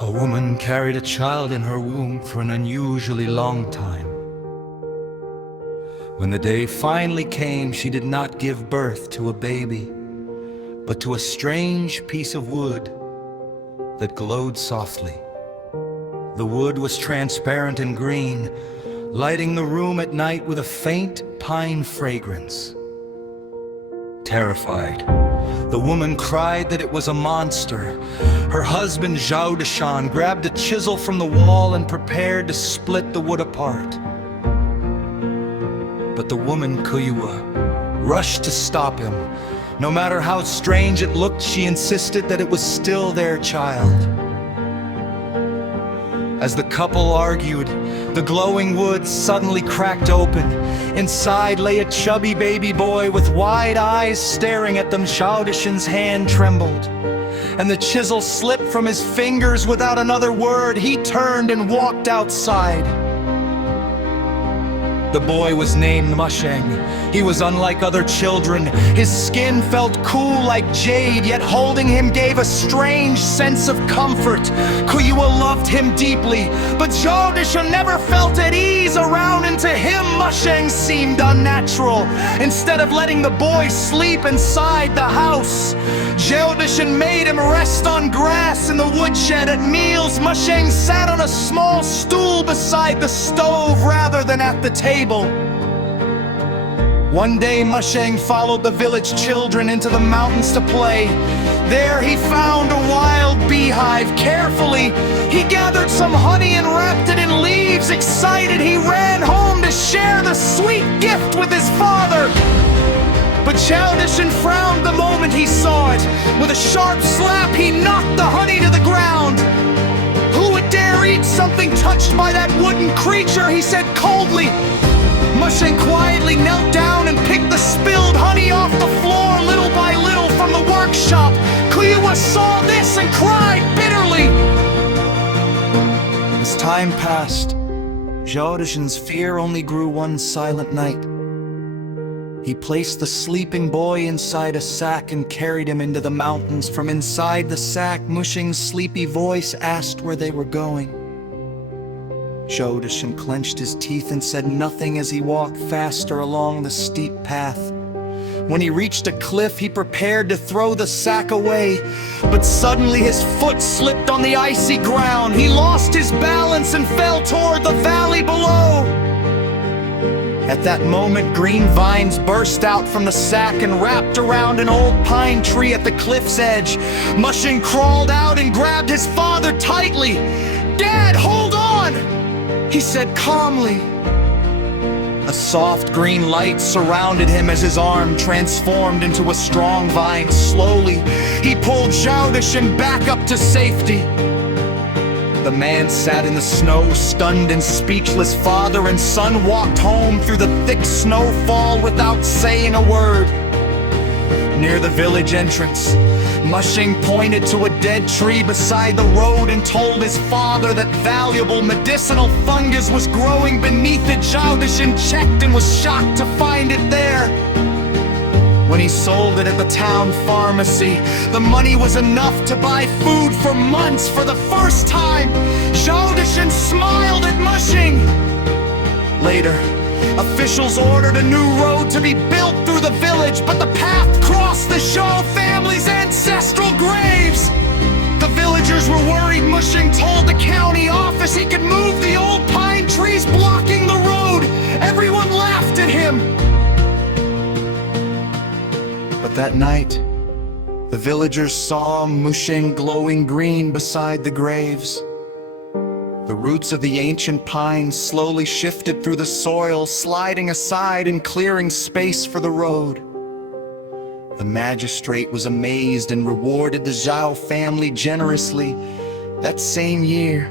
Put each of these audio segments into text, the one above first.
A woman carried a child in her womb for an unusually long time. When the day finally came, she did not give birth to a baby, but to a strange piece of wood that glowed softly. The wood was transparent and green, lighting the room at night with a faint pine fragrance. Terrified, the woman cried that it was a monster. Her husband, Zhao Deshan, grabbed a chisel from the wall and prepared to split the wood apart. But the woman, Kuyua, rushed to stop him. No matter how strange it looked, she insisted that it was still their child. As the couple argued, the glowing wood suddenly cracked open. Inside lay a chubby baby boy with wide eyes staring at them. Zhao Deshan's hand trembled, and the chisel slipped from his fingers. Without another word, he turned and walked outside. The boy was named Musheng. He was unlike other children. His skin felt cool like jade, yet holding him gave a strange sense of comfort. Kuyua loved him deeply, but Zhao Deshan never felt at ease around, and to him Musheng seemed unnatural. Instead of letting the boy sleep inside the house, Zhao Deshan made him rest on grass in the woodshed. At meals, Musheng sat on a small stool beside the stove rather than at the table. One day, Musheng followed the village children into the mountains to play. There he found a wild beehive. Carefully, he gathered some honey and wrapped it in leaves. Excited, he ran home to share the sweet gift with his father. But Zhao Deshan frowned the moment he saw it. With a sharp slap, he knocked the honey to the ground. "Who would dare eat something touched by that wooden creature?" he said coldly. Musheng quietly knelt down and picked the spilled honey off the floor little by little from the workshop. Kuyua saw this and cried bitterly. As time passed, Zhao Deshan's fear only grew one silent night. He placed the sleeping boy inside a sack and carried him into the mountains. From inside the sack, Musheng's sleepy voice asked where they were going. Zhao Deshan clenched his teeth and said nothing as he walked faster along the steep path. When he reached a cliff, he prepared to throw the sack away, but suddenly his foot slipped on the icy ground. He lost his balance and fell toward the valley below. At that moment, green vines burst out from the sack and wrapped around an old pine tree at the cliff's edge. Musheng crawled out and grabbed his father tightly. "Dad, hold on!" he said calmly. A soft green light surrounded him as his arm transformed into a strong vine. Slowly, he pulled Zhao Deshan back up to safety. The man sat in the snow, stunned and speechless. Father and son walked home through the thick snowfall without saying a word. Near the village entrance, Musheng pointed to a dead tree beside the road and told his father that valuable medicinal fungus was growing beneath it. Zhao Deshan checked and was shocked to find it there. When he sold it at the town pharmacy, the money was enough to buy food for months. For the first time, Zhao Deshan smiled at Musheng. Later, officials ordered a new road to be built through the village, but the path crossed the Zhao family's ancestral graves. The villagers were worried. Musheng told the county office he could move the old pine trees blocking the road. Everyone laughed at him. But that night, the villagers saw Musheng glowing green beside the graves. The roots of the ancient pines slowly shifted through the soil, sliding aside and clearing space for the road. The magistrate was amazed and rewarded the Zhao family generously. That same year,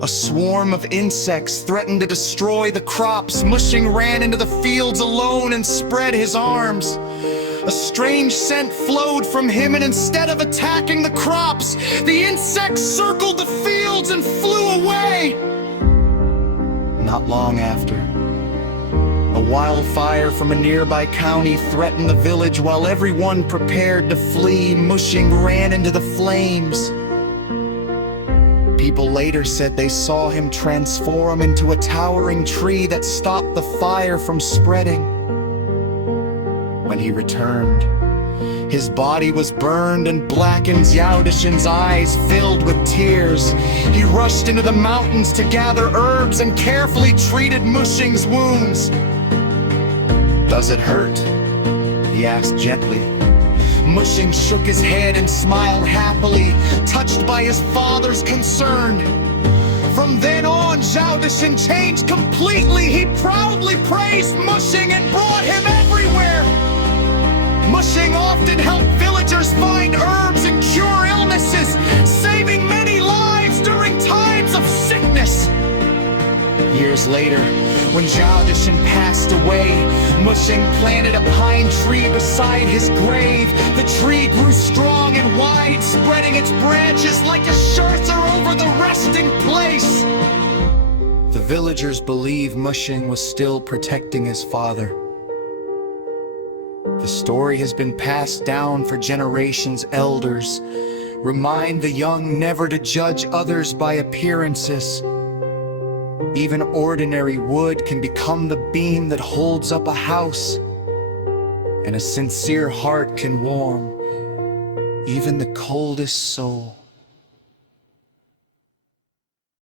a swarm of insects threatened to destroy the crops. Musheng ran into the fields alone and spread his arms. A strange scent flowed from him, and instead of attacking the crops, the insects circled the fields and flew away. Not long after, a wildfire from a nearby county threatened the village. While everyone prepared to flee, Musheng ran into the flames. People later said they saw him transform into a towering tree that stopped the fire from spreading. When he returned, his body was burned and blackened. Xiaodishin's eyes filled with tears. He rushed into the mountains to gather herbs and carefully treated Mushing's wounds. "Does it hurt?" he asked gently. Mushing shook his head and smiled happily, touched by his father's concern. From then on, Xiaodishin changed completely. He proudly praised Mushing and brought him everywhere. Mushing often helped villagers find herbs and cure illnesses, saving many lives during times of sickness. Years later, when Xiaodishin passed away, Mushing planted a pine tree beside his grave. The tree grew strong and wide, spreading its branches like a shelter over the resting place. The villagers believe Mushing was still protecting his father. The story has been passed down for generations. Elders remind the young never to judge others by appearances. Even ordinary wood can become the beam that holds up a house, and a sincere heart can warm even the coldest soul.